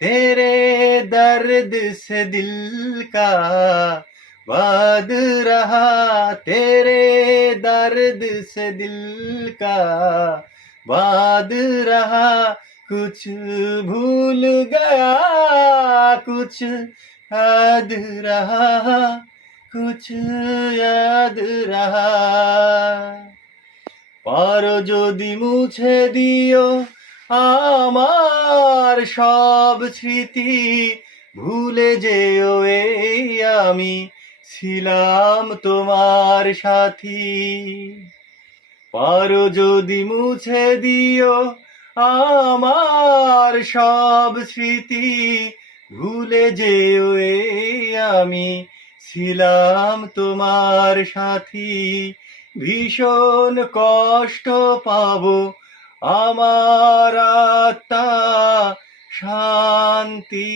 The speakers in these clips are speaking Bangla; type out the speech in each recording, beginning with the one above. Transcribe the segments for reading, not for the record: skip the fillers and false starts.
तेरे दर्द से दिल का वाद रहा, तेरे दर्द से दिल का वाद रहा। कुछ भूल गया, कुछ याद रहा, कुछ याद रहा। পারো যদি মুছে দিও আমার সব স্মৃতি, ভুলে যেও এই আমি ছিলাম তোমার সাথী। পারো যদি মুছে দিও আমার সব স্মৃতি, ভুলে যেও এই আমি ছিলাম তোমার সাথী। ভীষণ কষ্ট পাবো, আমার আত্মা শান্তি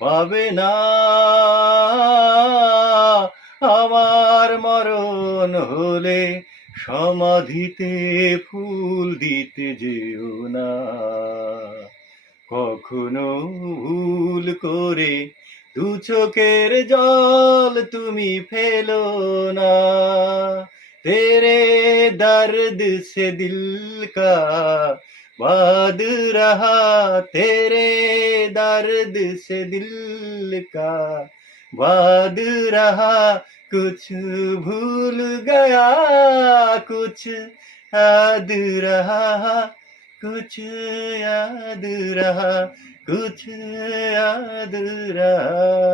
পাবে না। আমার মরণ হলে সমাধিতে ফুল দিতে যেও না। কখনো ভুল করে দু চোখের জল তুমি ফেলো না। तेरे दर्द से दिल का वाद रहा, तेरे दर्द से दिल का वाद रहा। कुछ भूल गया, कुछ याद रहा, कुछ याद रहा, कुछ याद रहा।